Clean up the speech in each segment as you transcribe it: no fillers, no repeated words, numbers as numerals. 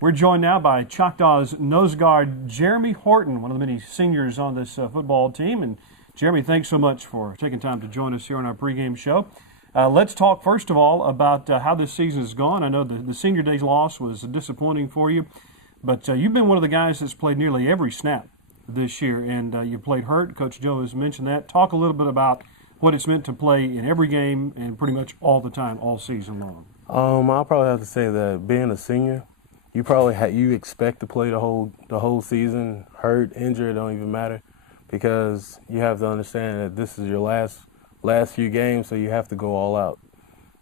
We're joined now by Choctaw's nose guard Jeremy Horton, one of the many seniors on this football team. And Jeremy, thanks so much for taking time to join us here on our pregame show. Let's talk first of all about how this season has gone. I know the senior day's loss was disappointing for you, but you've been one of the guys that's played nearly every snap this year, and you played hurt. Coach Joe has mentioned that. Talk a little bit about what it's meant to play in every game and pretty much all the time, all season long. I'll probably have to say that being a senior, you expect to play the whole season, hurt, injured, don't even matter, because you have to understand that this is your last few games, so you have to go all out.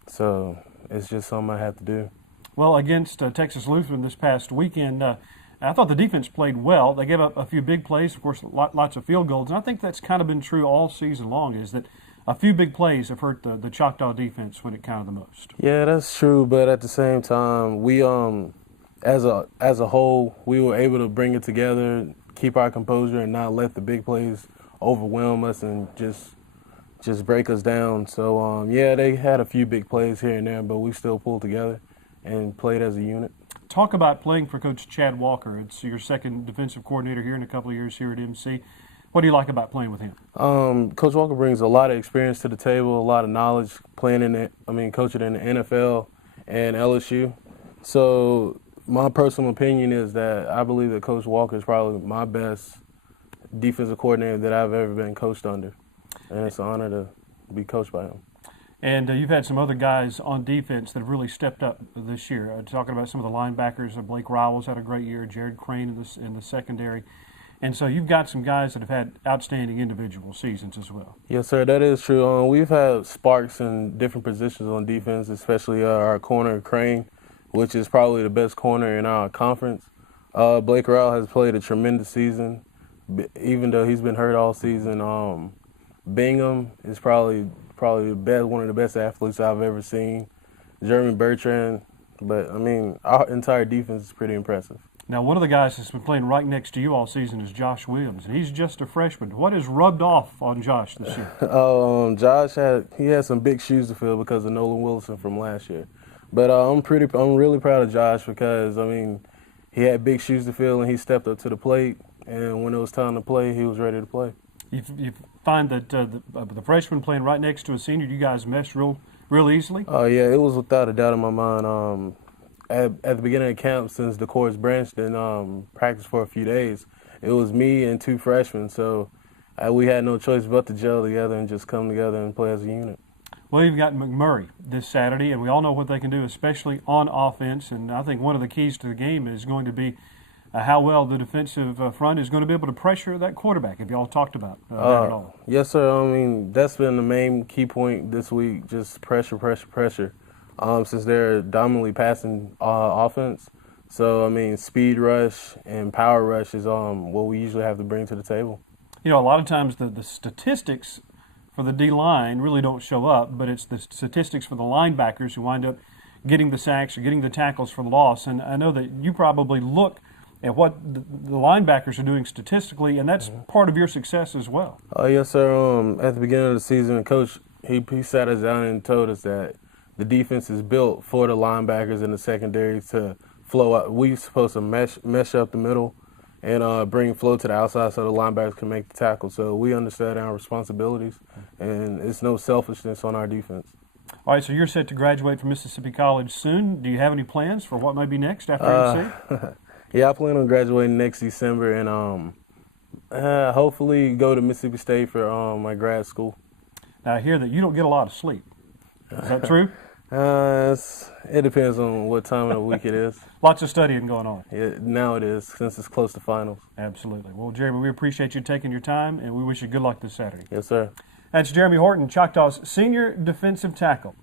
So it's just something I have to do. Well, against Texas Lutheran this past weekend, I thought the defense played well. They gave up a few big plays, of course, lots of field goals, and I think that's kind of been true all season long, is that a few big plays have hurt the Choctaw defense when it counted the most. Yeah, that's true, but at the same time, we as a whole, we were able to bring it together, keep our composure, and not let the big plays overwhelm us and just break us down. So, yeah, they had a few big plays here and there, but we still pulled together and played as a unit. Talk about playing for Coach Chad Walker. It's your second defensive coordinator here in a couple of years here at MC. What do you like about playing with him? Coach Walker brings a lot of experience to the table, a lot of knowledge coaching in the NFL and LSU. So my personal opinion is that I believe that Coach Walker is probably my best defensive coordinator that I've ever been coached under. And it's an honor to be coached by him. And you've had some other guys on defense that have really stepped up this year. Talking about some of the linebackers, Blake Rowell's had a great year, Jared Crane in the secondary. And so you've got some guys that have had outstanding individual seasons as well. Yes, sir, that is true. We've had sparks in different positions on defense, especially our corner, Crane, which is probably the best corner in our conference. Blake Rowell has played a tremendous season, even though he's been hurt all season. Bingham is probably one of the best athletes I've ever seen. Jeremy Bertrand, but our entire defense is pretty impressive. Now, one of the guys that's been playing right next to you all season is Josh Williams, and he's just a freshman. What has rubbed off on Josh this year? Josh had some big shoes to fill because of Nolan Wilson from last year. But I'm really proud of Josh because he had big shoes to fill and he stepped up to the plate. And when it was time to play, he was ready to play. You find that the freshman playing right next to a senior, you guys meshed real easily? Yeah, it was without a doubt in my mind. At the beginning of camp, since the course branched and practiced for a few days, it was me and two freshmen. So we had no choice but to gel together and just come together and play as a unit. Well, you've got McMurray this Saturday, and we all know what they can do, especially on offense. And I think one of the keys to the game is going to be how well the defensive front is going to be able to pressure that quarterback. Have you all talked about that at all? Yes, sir. That's been the main key point this week, just pressure. Since they're dominantly passing offense. So, speed rush and power rush is what we usually have to bring to the table. You know, a lot of times the statistics for the D-line really don't show up, but it's the statistics for the linebackers who wind up getting the sacks or getting the tackles for the loss. And I know that you probably look at what the linebackers are doing statistically, and that's part of your success as well. Yes, sir. At the beginning of the season, Coach, he sat us down and told us that the defense is built for the linebackers and the secondary to flow out. We're supposed to mesh up the middle and bring flow to the outside so the linebackers can make the tackle. So we understand our responsibilities, and it's no selfishness on our defense. All right, so you're set to graduate from Mississippi College soon. Do you have any plans for what may be next after MC? Yeah, I plan on graduating next December and hopefully go to Mississippi State for my grad school. Now, I hear that you don't get a lot of sleep. Is that true? It depends on what time of the week it is. Lots of studying going on. Yeah, now it is, since it's close to finals. Absolutely. Well, Jeremy, we appreciate you taking your time, and we wish you good luck this Saturday. Yes, sir. That's Jeremy Horton, Choctaw's senior defensive tackle.